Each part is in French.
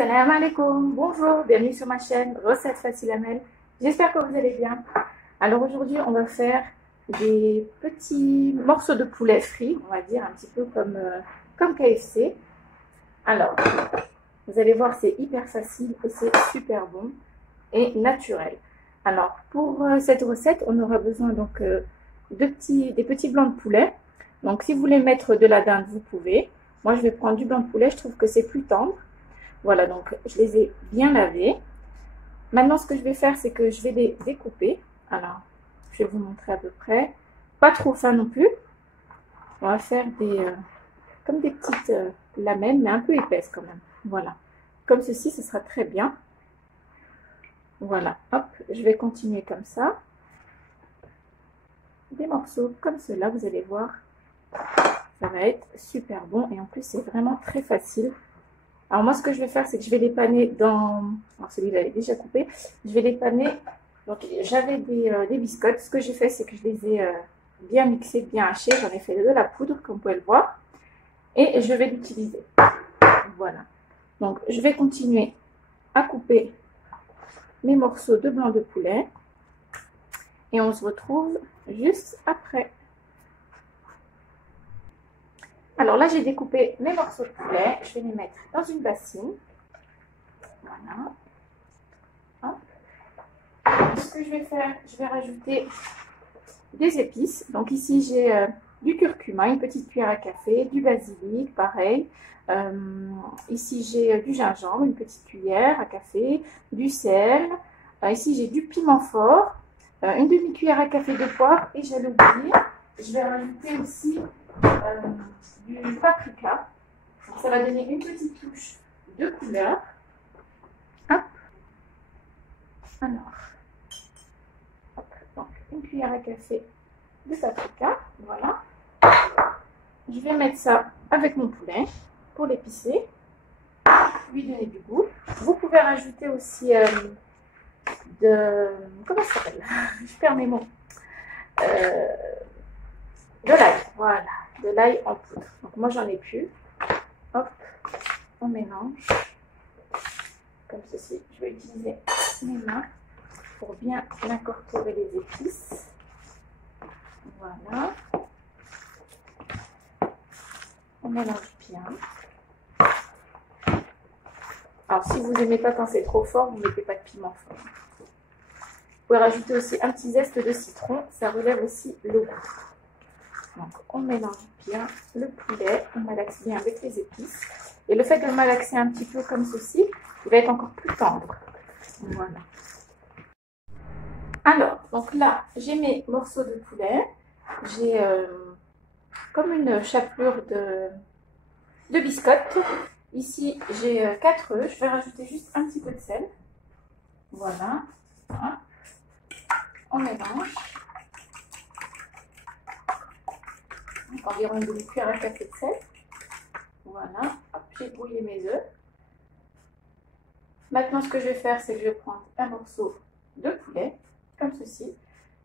Salam alaikum, bonjour, bienvenue sur ma chaîne Recettes Faciles Amel. J'espère que vous allez bien. Alors aujourd'hui, on va faire des petits morceaux de poulet frit, on va dire un petit peu comme KFC. Alors, vous allez voir, c'est hyper facile et c'est super bon et naturel. Alors, pour cette recette, on aura besoin donc des petits blancs de poulet. Donc, si vous voulez mettre de la dinde, vous pouvez. Moi, je vais prendre du blanc de poulet, je trouve que c'est plus tendre. Voilà, donc je les ai bien lavés. Maintenant, ce que je vais faire, c'est que je vais les découper. Alors, je vais vous montrer à peu près. Pas trop fin non plus. On va faire comme des petites lamelles, mais un peu épaisses quand même. Voilà. Comme ceci, ce sera très bien. Voilà, hop, je vais continuer comme ça. Des morceaux comme cela, vous allez voir. Ça va être super bon et en plus, c'est vraiment très facile. Alors moi, ce que je vais faire, c'est que je vais les paner dans... Alors celui-là, il est déjà coupé. Je vais les paner. Donc j'avais des biscottes. Ce que j'ai fait, c'est que je les ai bien mixés, bien hachés. J'en ai fait de la poudre, comme vous pouvez le voir. Et je vais l'utiliser. Voilà. Donc je vais continuer à couper mes morceaux de blanc de poulet. Et on se retrouve juste après. Alors là, j'ai découpé mes morceaux de poulet. Je vais les mettre dans une bassine. Voilà. Hop. Ce que je vais faire, je vais rajouter des épices. Donc ici, j'ai du curcuma, une petite cuillère à café, du basilic, pareil. Ici, j'ai du gingembre, une petite cuillère à café, du sel. Ici, j'ai du piment fort, une demi-cuillère à café de poivre. Et j'allais oublier, je vais rajouter aussi du paprika. Donc, ça va donner une petite touche de couleur. Hop. Alors, hop. Donc une cuillère à café de paprika. Voilà. Je vais mettre ça avec mon poulet pour l'épicer, lui donner du goût. Vous pouvez rajouter aussi comment ça s'appelle? Je perds mes mots. De l'ail, voilà, de l'ail en poudre. Donc moi j'en ai plus. Hop, on mélange comme ceci. Je vais utiliser mes mains pour bien incorporer les épices. Voilà. On mélange bien. Alors si vous n'aimez pas quand c'est trop fort, vous ne mettez pas de piment fort. Vous pouvez rajouter aussi un petit zeste de citron, ça relève aussi le goût. Donc on mélange bien le poulet, on malaxe bien avec les épices. Et le fait de le malaxer un petit peu comme ceci, il va être encore plus tendre. Voilà. Alors, donc là, j'ai mes morceaux de poulet. J'ai comme une chapelure de biscottes. Ici, j'ai 4 œufs. Je vais rajouter juste un petit peu de sel. Voilà. On mélange. Donc, environ une demi-cuillère à café de sel. Voilà. J'ai brouillé mes œufs. Maintenant, ce que je vais faire, c'est que je vais prendre un morceau de poulet, comme ceci.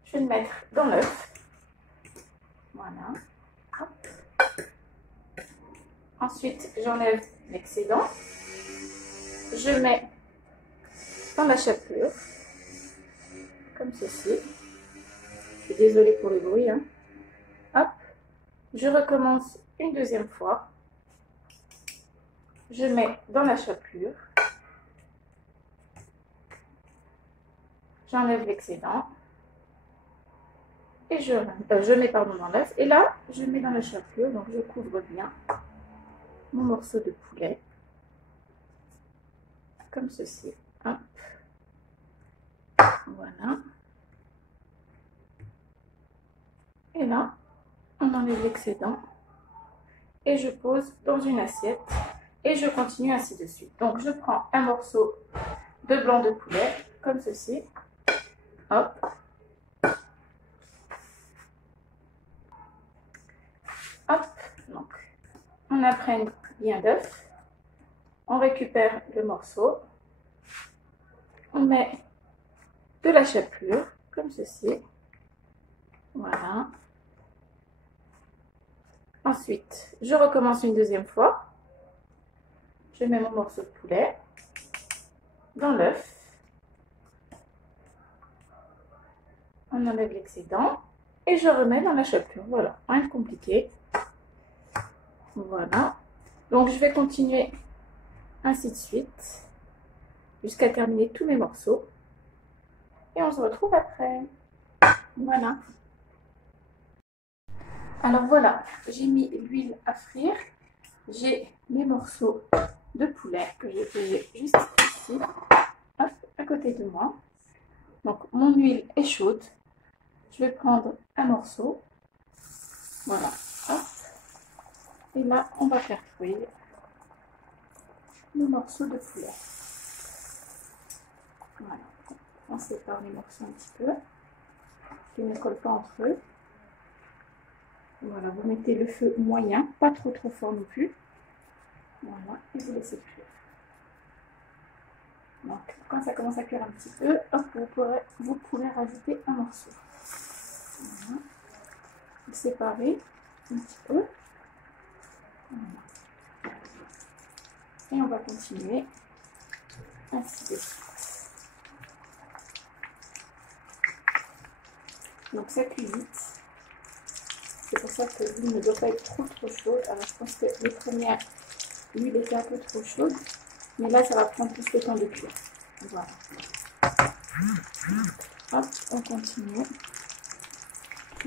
Je vais le mettre dans l'œuf. Voilà. Hop. Ensuite, j'enlève l'excédent. Je mets dans la chapelure, comme ceci. Je suis désolée pour le bruit. Hein. Hop. Je recommence une deuxième fois. Je mets dans la chapelure. J'enlève l'excédent. Et je mets dans l'œuf. Et là, je mets dans la chapelure. Donc, je couvre bien mon morceau de poulet. Comme ceci. Hop. Voilà. Et là, on enlève l'excédent. Et je pose dans une assiette. Et je continue ainsi de suite. Donc, je prends un morceau de blanc de poulet. Comme ceci. Hop. Hop. Donc, on imprègne bien d'œuf. On récupère le morceau. On met de la chapelure, comme ceci. Voilà. Ensuite, je recommence une deuxième fois. Je mets mon morceau de poulet. dans l'œuf. On enlève l'excédent et je remets dans la chapelure. Voilà, rien de compliqué. Voilà. Donc je vais continuer ainsi de suite jusqu'à terminer tous mes morceaux. Et on se retrouve après. Voilà. Alors voilà, j'ai mis l'huile à frire. J'ai mes morceaux de poulet que j'ai posés juste ici, hop, à côté de moi. Donc mon huile est chaude. Je vais prendre un morceau. Voilà, hop. Et là, on va faire cuire nos morceaux de poulet. Voilà, on sépare les morceaux un petit peu, qu'ils ne collent pas entre eux. Voilà, vous mettez le feu moyen, pas trop fort non plus. Voilà, et vous laissez cuire. Donc, quand ça commence à cuire un petit peu, hop, vous pourrez rajouter un morceau. Voilà. Vous séparez un petit peu. Voilà. Et on va continuer ainsi de suite. Donc ça cuit vite. C'est pour ça que l'huile ne doit pas être trop chaude. Alors je pense que les premières, l'huile était un peu trop chaude. Mais là, ça va prendre plus le temps de cuire. Voilà. Hop, on continue.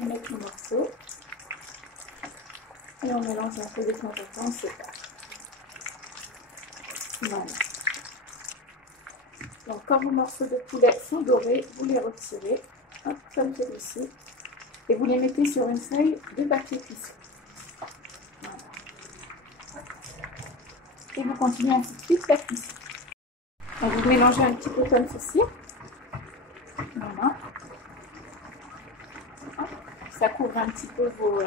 On met le morceau. Et on mélange un peu de temps en temps, on sépare. Voilà. Donc quand vos morceaux de poulet sont dorés, vous les retirez, hop, comme celui-ci. Et vous les mettez sur une feuille de papier cuisson. Voilà. Et vous continuez ainsi de suite la cuisson. Donc vous mélangez un petit peu comme ceci. Voilà. Ça couvre un petit peu vos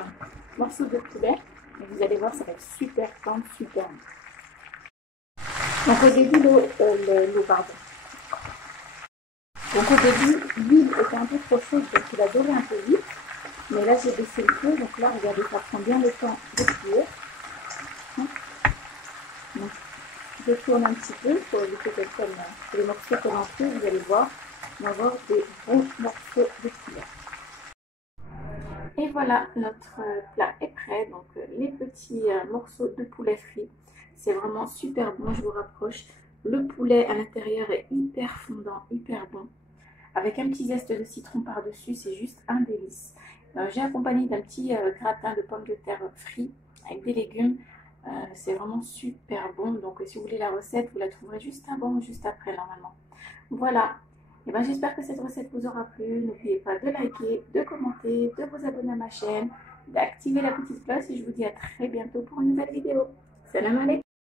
morceaux de poulet. Et vous allez voir, ça va être super tendre, super bon. Donc au début, Donc au début, l'huile était un peu trop chaude, donc il a doré un peu vite. Mais là, j'ai baissé le feu, donc là, regardez, ça prend bien le temps de cuire. Donc, je tourne un petit peu pour éviter que les morceaux collent entre eux. Vous allez voir, on va avoir des bons morceaux de poulet. Et voilà, notre plat est prêt. Donc les petits morceaux de poulet frit, c'est vraiment super bon. Je vous rapproche. Le poulet à l'intérieur est hyper fondant, hyper bon. Avec un petit zeste de citron par-dessus, c'est juste un délice. J'ai accompagné d'un petit gratin de pommes de terre frit avec des légumes. C'est vraiment super bon. Donc si vous voulez la recette, vous la trouverez juste avant ou juste après normalement. Voilà. Et ben, j'espère que cette recette vous aura plu. N'oubliez pas de liker, de commenter, de vous abonner à ma chaîne, d'activer la petite cloche et je vous dis à très bientôt pour une nouvelle vidéo. Salam alaikum.